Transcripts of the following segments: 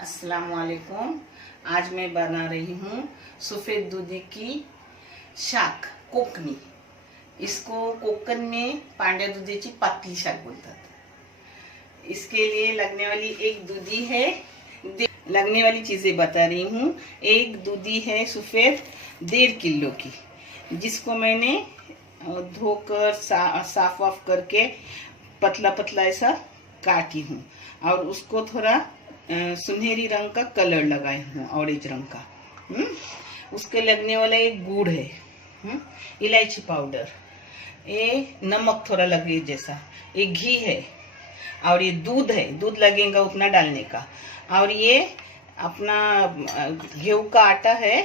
अस्सलाम वालेकुम। आज मैं बना रही हूँ सफ़ेद दूधी की शाक कोकणी। इसको कोकण में पांड्या दुधीची पातली शाक बोलतात। इसके लिए लगने वाली एक दूधी है, लगने वाली चीज़ें बता रही हूँ। एक दूधी है सफ़ेद 1.5 किलो की, जिसको मैंने धोकर साफ वाफ करके पतला पतला ऐसा काटी हूँ और उसको थोड़ा सुनहरी रंग का कलर लगाई हूँ, ऑरेंज रंग का। उसके लगने वाला एक गुड़ है, इलायची पाउडर, ये नमक थोड़ा लगे जैसा, ये घी है और ये दूध है, दूध लगेगा उतना डालने का। और ये अपना गेहूं का आटा है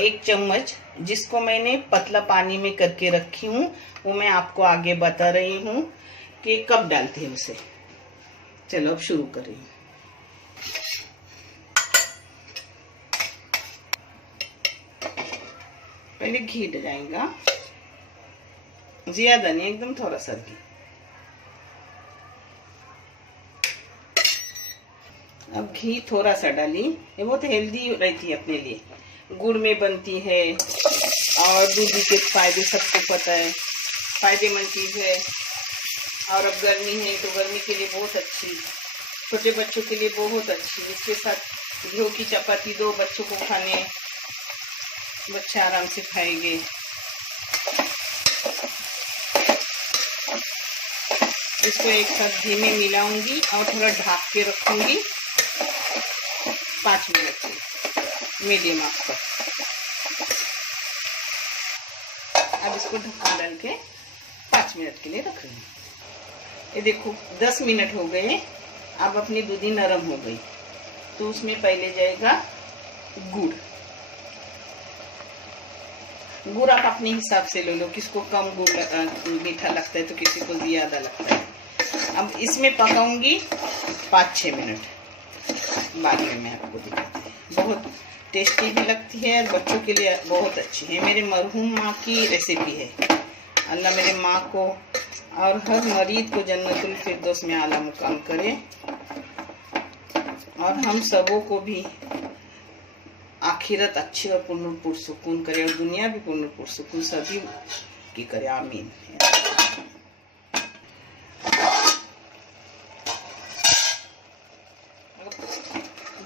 1 चम्मच, जिसको मैंने पतला पानी में करके रखी हूँ। वो मैं आपको आगे बता रही हूँ कि कब डालते हैं उसे। चलो अब शुरू करें। पहले घी डालेगा, ज्यादा नहीं, एकदम थोड़ा सा घी। अब घी थोड़ा सा डाली, ये बहुत हेल्दी रहती है अपने लिए, गुड़ में बनती है और दूध के फायदे सबको पता है, फायदेमंद चीज है। और अब गर्मी है तो गर्मी के लिए बहुत अच्छी, छोटे बच्चों के लिए बहुत अच्छी। इसके साथ गेहूं की चपाती दो बच्चों को खाने, बच्चे आराम से खाएंगे। इसको एक साथ घी में मिलाऊंगी और थोड़ा ढक के रखूंगी 5 मिनट के मीडियम आंच पर। अब इसको ढक्कन डाल के 5 मिनट के लिए रख रही हूँ। ये देखो 10 मिनट हो गए। अब अपनी दूधी नरम हो गई तो उसमें पहले जाएगा गुड़। गुड़ आप अपने हिसाब से ले लो, किसको कम गुड़ मीठा लगता है तो किसी को ज्यादा लगता है। अब इसमें पकाऊंगी 5-6 मिनट, बाद में मैं आपको दिखाती हूँ। बहुत टेस्टी भी लगती है और बच्चों के लिए बहुत अच्छी है। मेरे मरहूम माँ की रेसिपी है। अल्लाह मेरे माँ को और हर मरीज को जन्नतुल फिरदौस में आला मुकाम करे और हम सबों को भी आखिरत अच्छी और पूर्ण पुरसुकून करे और दुनिया भी पूर्ण पुरसुकून सभी की करे, आमीन।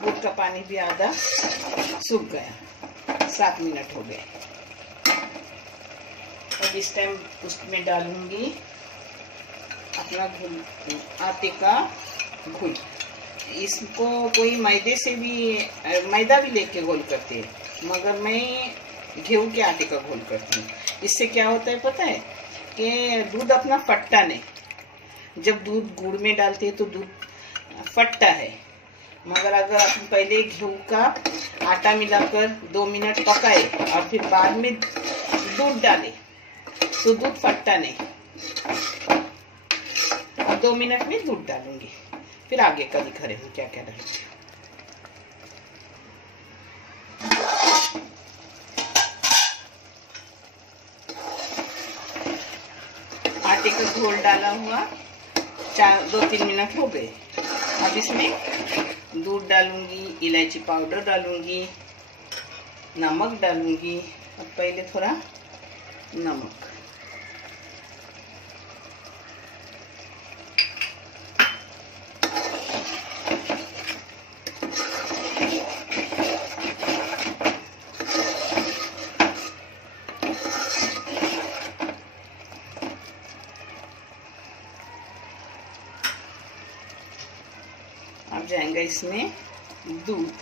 गुड़ का पानी भी आधा सूख गया, 7 मिनट हो गए। अब इस टाइम उसमें डालूंगी अपना घुल, आटे का घुल। इसको कोई मैदे से भी, मैदा भी लेके घोल करते हैं, मगर मैं गेहूं के आटे का घोल करती हूँ। इससे क्या होता है पता है कि दूध अपना फटता नहीं। जब दूध गुड़ में डालते हैं तो दूध फटता है, मगर अगर अपन पहले गेहूं का आटा मिलाकर 2 मिनट पकाए और फिर बाद में दूध डाले तो दूध फटता नहीं। और 2 मिनट में दूध डालूंगी, फिर आगे का दिखा रही हूँ क्या क्या डालूंगी। आटे का घोल डाला हुआ 2-3 मिनट हो गए। अब इसमें दूध डालूंगी, इलायची पाउडर डालूंगी, नमक डालूंगी। अब पहले थोड़ा नमक, अब जाएगा इसमें दूध।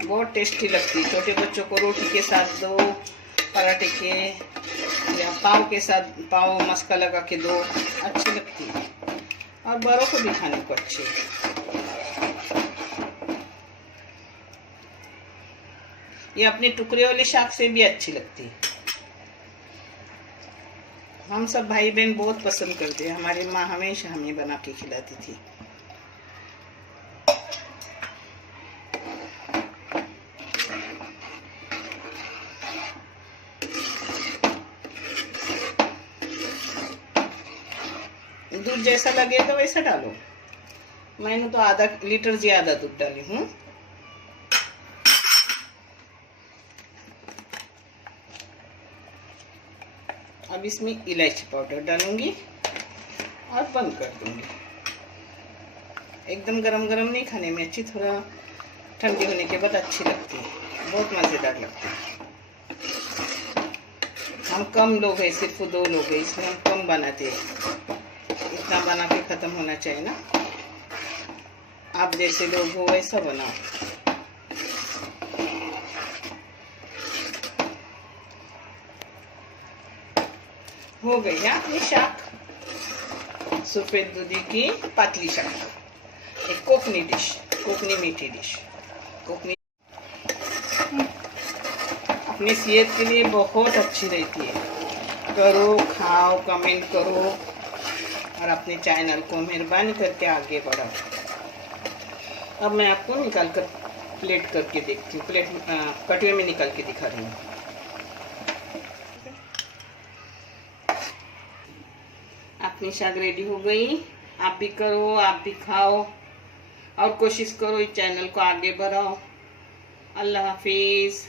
बहुत टेस्टी लगती है, छोटे बच्चों को रोटी के साथ दो, पराठे के या पाव के साथ, पाव मस्का लगा के दो, अच्छी लगती है और बड़ों को भी खाने को अच्छी है। ये अपने टुकड़े वाली शाक से भी अच्छी लगती है। हम सब भाई बहन बहुत पसंद करते हैं। हमारी माँ हमेशा हमें बना के खिलाती थी। दूध जैसा लगे तो वैसा डालो। मैंने तो आधा लीटर ज्यादा दूध डाली हूँ। अब इसमें इलायची पाउडर डालूंगी और बंद कर दूंगी। एकदम गरम गरम नहीं खाने में अच्छी, थोड़ा ठंडी होने के बाद अच्छी लगती है, बहुत मज़ेदार लगती है। हम कम लोग हैं, सिर्फ 2 लोग हैं, इसमें हम कम बनाते हैं। इतना बना के ख़त्म होना चाहिए ना। आप जैसे लोग हो वैसा बनाओ। हो गई ये शाक, सफेद दूधी की पातली शाक, एक कोकनी डिश, कोकनी मीठी डिश। कोकनी अपनी सेहत के लिए बहुत अच्छी रहती है। करो, खाओ, कमेंट करो और अपने चैनल को मेहरबानी करके आगे बढ़ाओ। अब मैं आपको निकाल कर प्लेट करके देखती हूँ, प्लेट कटोरे में निकाल के दिखा रही हूँ। अपनी शाक रेडी हो गई। आप भी करो, आप भी खाओ और कोशिश करो इस चैनल को आगे बढ़ाओ। अल्लाह हाफिज़।